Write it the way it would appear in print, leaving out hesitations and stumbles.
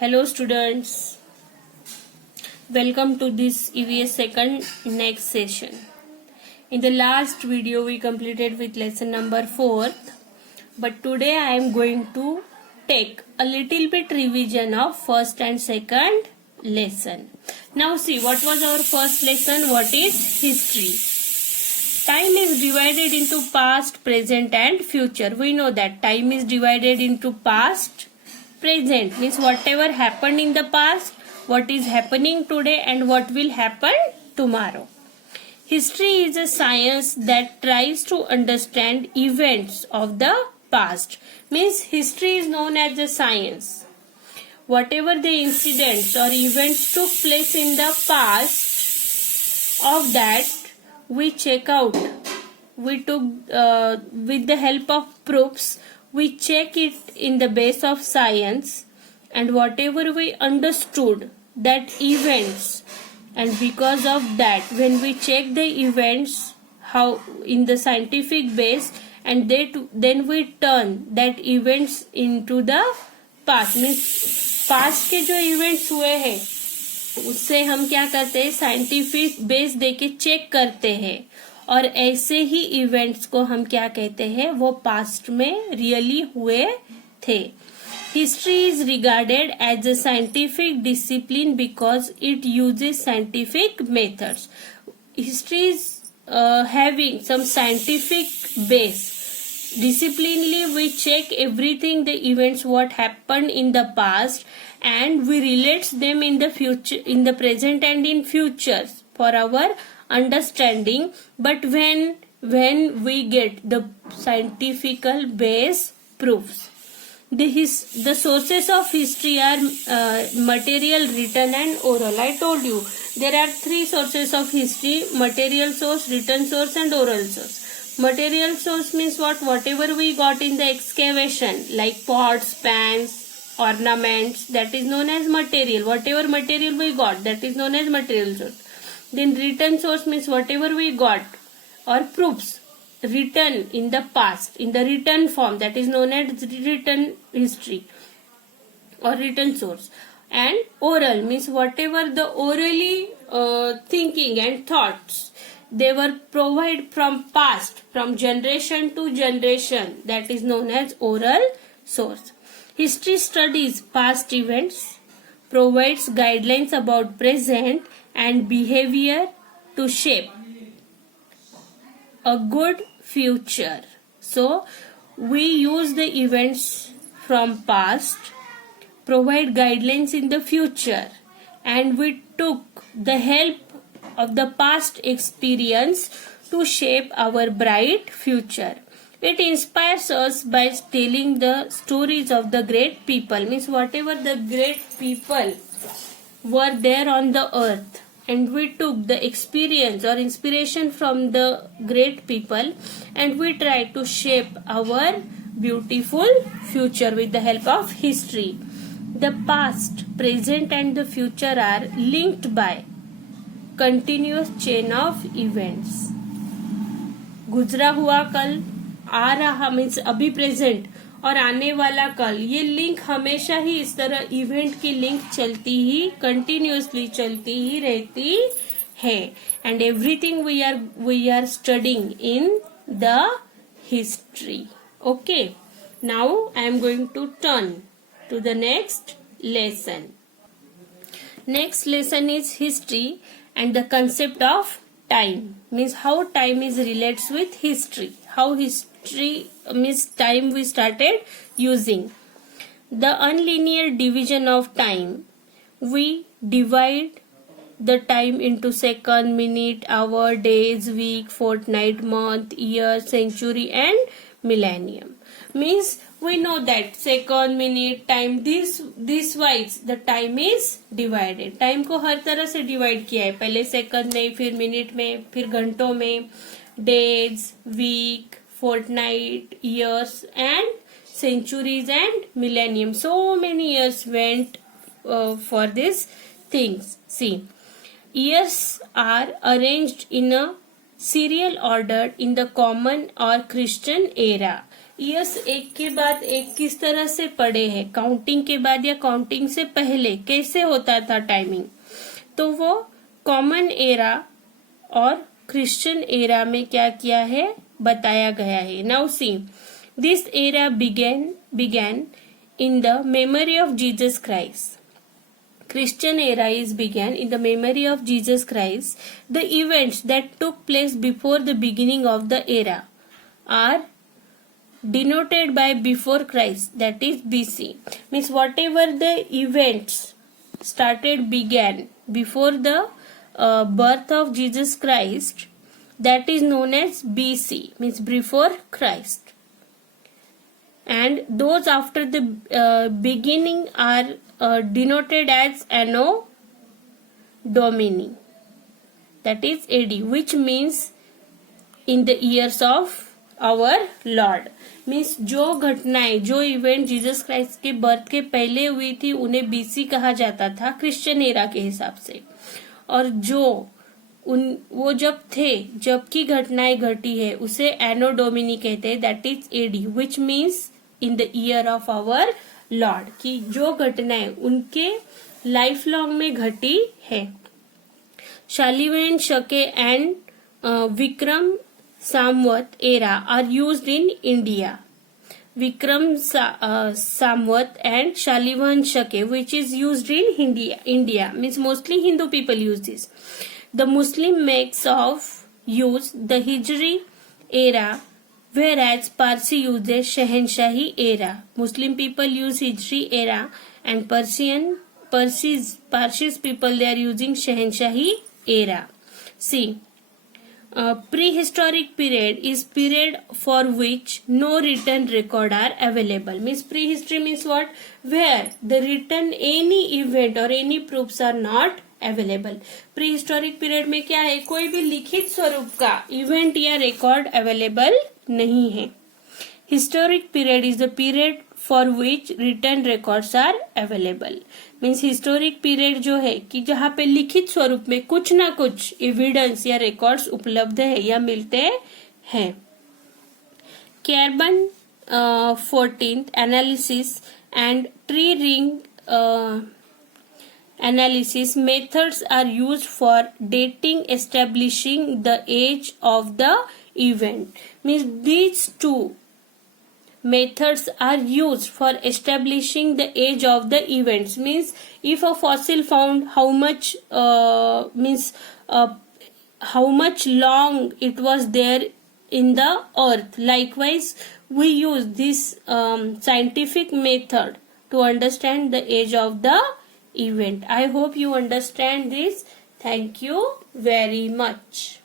Hello students, welcome to this EVS second next session. In the last video we completed with lesson number 4, but today I am going to take a little bit revision of first and second lesson. Now see, what was our first lesson? What is history? Time is divided into past, present and future. We know that time is divided into past, present means whatever happened in the past, what is happening today and what will happen tomorrow. History is a science that tries to understand events of the past. Means history is known as a science. Whatever the incidents or events took place in the past, of that we check out. We took with the help of proofs, we check it in the base of science, and whatever we understood that events, and because of that when we check the events how in the scientific base, and then we turn that events into the past. means past के जो events हुए हैं उससे हम क्या करते हैं, scientific base देके चेक करते हैं, और ऐसे ही इवेंट्स को हम क्या कहते हैं, वो पास्ट में रियली हुए थे. History is regarded as a scientific discipline because it uses scientific methods. History is having some scientific base. Disciplinedly we check everything, the events what happened in the past, and we relate them in the future, in the present and in future for our understanding. But when we get the scientifical base proofs, the sources of history are material, written and oral. I told you there are three sources of history: material source, written source and oral source. Material source means whatever we got in the excavation, like pots, pans, ornaments, that is known as material. Whatever material we got, that is known as material source. Then written source means whatever we got or proofs written in the past in the written form, that is known as written history or written source. And oral means whatever the orally thinking and thoughts they were provided from past, from generation to generation, that is known as oral source. History studies past events, provides guidelines about present and behavior to shape a good future. So we use the events from past, provide guidelines in the future, and we took the help of the past experience to shape our bright future. It inspires us by telling the stories of the great people. Means whatever the great people were there on the earth, and we took the experience or inspiration from the great people, and we try to shape our beautiful future with the help of history. The past, present and the future are linked by continuous chain of events. गुजरा हुआ कल, आ रहा means अभी present, और आने वाला कल, ये लिंक हमेशा ही इस तरह इवेंट की लिंक चलती ही कंटिन्यूअसली चलती ही रहती है. And everything we are studying in the history. Okay, now I am going to turn to the next lesson. Next lesson is history and the concept of time. Means how time is relates with history. How history means time we started using. The unlinear division of time. We divide the time into second, minute, hour, days, week, fortnight, month, year, century and millennium. Means we know that second, minute, time, this wise the time is divided. Time को हर तरह से divide किया है, पहले second में, फिर minute में, फिर घंटों में, days, week, fortnight, years and centuries and millennium. So many years went for these things. See, years are arranged in a serial order in the common or Christian era. Years एक के बाद एक किस तरह से पड़े हैं, काउंटिंग के बाद या काउंटिंग से पहले कैसे होता था टाइमिंग, तो वो कॉमन एरा और क्रिश्चियन एरा में क्या किया है, बताया गया है. Now see, this era began in the memory of Jesus Christ. Christian era is began in the memory of Jesus Christ. The events that took place before the beginning of the era are denoted by before Christ, that is BC. Means whatever the events began before the birth of Jesus Christ, that is known as BC, means before Christ. And those after the beginning are denoted as Anno Domini, that is AD, which means in the years of our Lord. Means जो घटनाएं, जो event Jesus Christ के birth के पहले हुई थी उन्हें BC कहा जाता था क्रिश्चियन एरा के हिसाब से, और जो वो जब थे, जबकि घटनाएं घटी है उसे एनो डोमिनी कहते हैं, that is AD, which means in the year of our lord, कि जो घटनाएं उनके लाइफ लॉन्ग में घटी है. शालिवेन शके and Vikram Samvat era are used in India. Vikram Samvat and Shalivan Shake, which is used in India, means mostly Hindu people use this. The Muslim makes of use the Hijri era, whereas Parsi uses Shahenshahi era. Muslim people use Hijri era, and Parsis people, they are using Shahenshahi era. See, prehistoric period is period for which no written record are available. Means prehistory means what? Where the written any event or any proofs are not available. prehistoric period में क्या है, कोई भी लिखित स्वरूप का event या record available नहीं है. historic period is the period for which written records are available. Means historic period जो है कि जहाँ पे लिखित स्वरूप में कुछ ना कुछ एविडेंस या रिकॉर्ड्स उपलब्ध है या मिलते हैं. Carbon 14th analysis and tree ring analysis methods are used for dating establishing the age of the event. Means these two methods are used for establishing the age of the events. Means if a fossil found, how much long it was there in the earth. Likewise, we use this scientific method to understand the age of the event. I hope you understand this. Thank you very much.